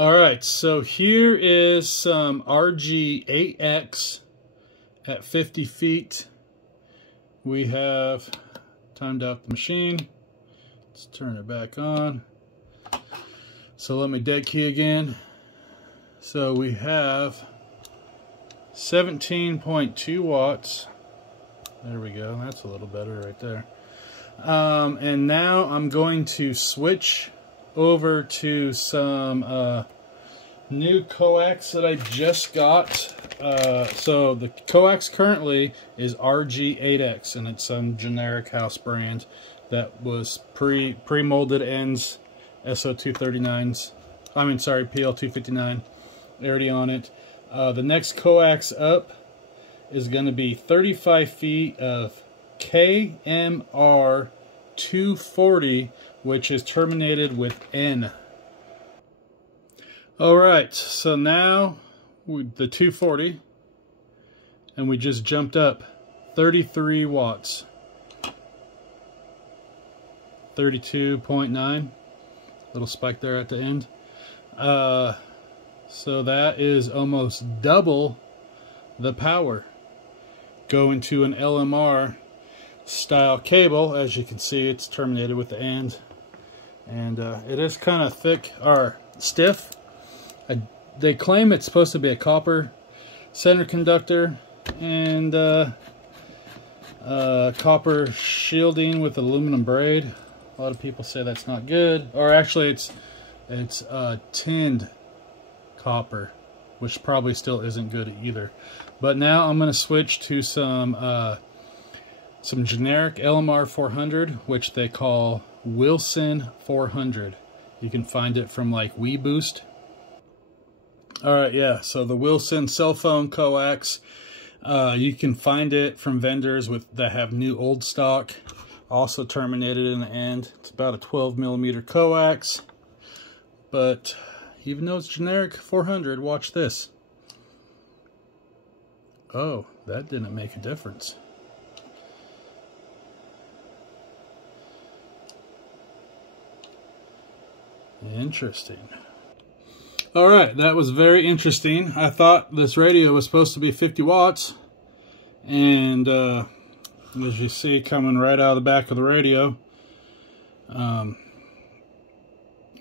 All right, so here is some RG8X at 50 feet. We have timed out the machine. Let's turn it back on. So let me dead key again. So we have 17.2 watts. There we go, that's a little better right there. And now I'm going to switch over to some new coax that I just got. So the coax currently is RG8X, and it's some generic house brand that was pre-molded ends, SO239s. I mean, sorry, PL259 already on it. The next coax up is going to be 35 feet of KMR 240, which is terminated with N. Alright, so now the 240, and we just jumped up 33 watts. 32.9, little spike there at the end. So that is almost double the power. Going to an LMR style cable. As you can see, it's terminated with the end, and it is kind of thick or stiff. They claim it's supposed to be a copper center conductor and copper shielding with aluminum braid. A lot of people say that's not good, or actually it's tinned copper, which probably still isn't good either. But now I'm going to switch to some generic LMR 400, which they call Wilson 400. You can find it from like WeBoost. Alright, yeah, so the Wilson cell phone coax, you can find it from vendors that have new old stock, also terminated in the end. It's about a 12mm coax, but even though it's generic 400, watch this. Oh, that didn't make a difference. Interesting. Alright, that was very interesting. I thought this radio was supposed to be 50 watts. And as you see, coming right out of the back of the radio,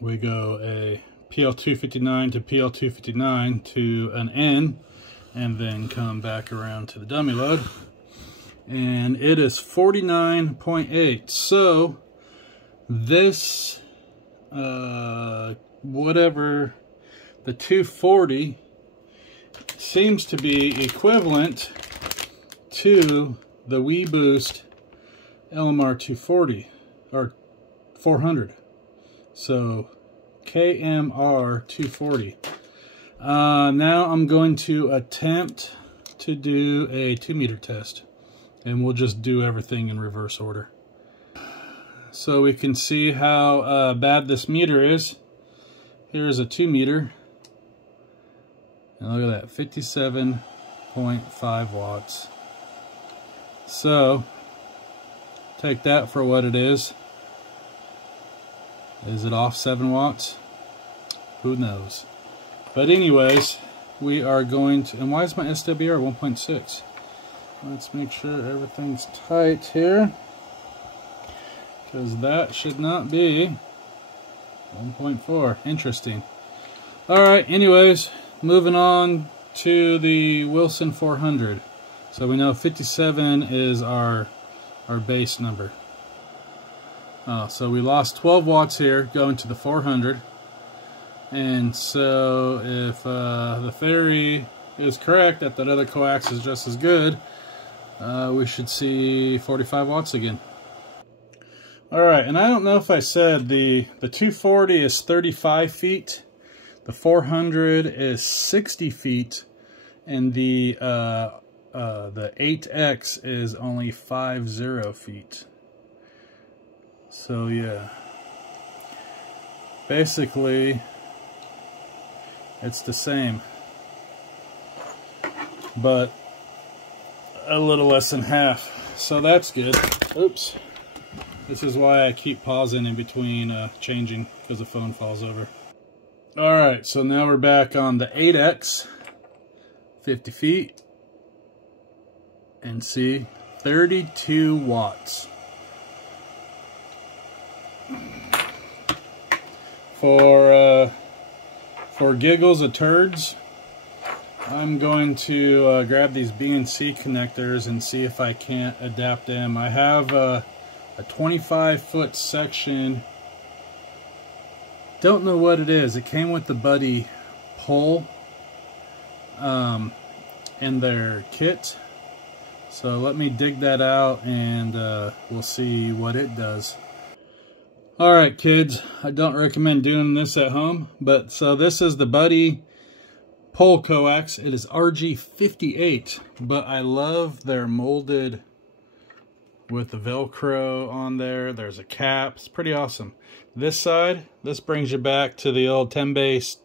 we go a PL259 to PL259 to an N, and then come back around to the dummy load. And it is 49.8. So this whatever the 240 seems to be equivalent to the WeBoost LMR 240 or 400. So KMR 240. Now I'm going to attempt to do a 2-meter test, and we'll just do everything in reverse order. So we can see how bad this meter is. Here's a 2-meter. And look at that, 57.5 watts. So, take that for what it is. Is it off 7 watts? Who knows? But anyways, we are going to, and why is my SWR 1.6? Let's make sure everything's tight here, because that should not be 1.4. Interesting. Alright, anyways, moving on to the Wilson 400. So we know 57 is our base number. So we lost 12 watts here going to the 400. And so if the theory is correct that other coax is just as good, we should see 45 watts again. Alright, and I don't know if I said the 240 is 35 feet, the 400 is 60 feet, and the 8X is only 50 feet. So yeah, basically it's the same, but a little less than half. So that's good. Oops. This is why I keep pausing in between changing, because the phone falls over. Alright, so now we're back on the 8X, 50 feet, and see, 32 watts. For giggles of turds, I'm going to grab these BNC connectors and see if I can't adapt them. I have a 25-foot section. Don't know what it is. It came with the Buddy pole in their kit. So let me dig that out and we'll see what it does. Alright kids, I don't recommend doing this at home, but so this is the Buddy pole coax. It is RG58, but I love their molded with the Velcro on there. There's a cap. It's pretty awesome. This side, this brings you back to the old 10-base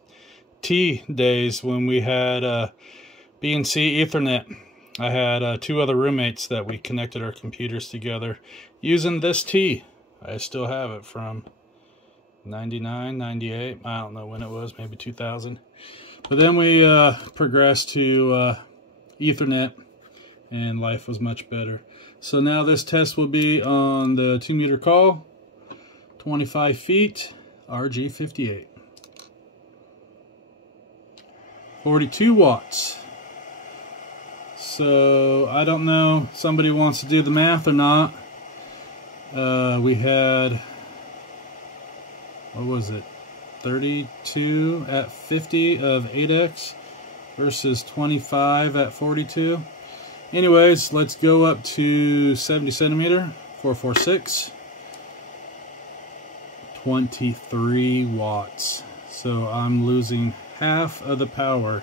T days when we had BNC Ethernet. I had 2 other roommates that we connected our computers together using this T. I still have it from 99, 98. I don't know when it was, maybe 2000. But then we progressed to Ethernet, and life was much better. So now this test will be on the 2-meter call, 25 feet, RG58. 42 watts. So I don't know if somebody wants to do the math or not. We had, what was it, 32 at 50 of 8X versus 25 at 42. Anyways, let's go up to 70 centimeter, 446, 23 watts. So I'm losing half of the power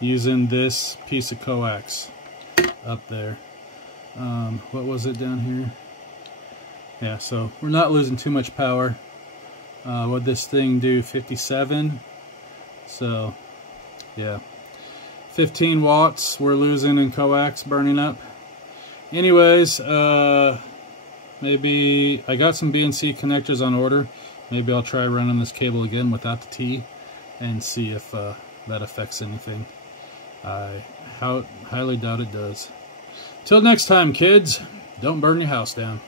using this piece of coax up there. What was it down here? Yeah, so we're not losing too much power. What'd this thing do? 57. So, yeah. 15 watts we're losing in coax, burning up. Anyways, maybe I got some BNC connectors on order. Maybe I'll try running this cable again without the T and see if that affects anything. I highly doubt it does. Till next time, kids, don't burn your house down.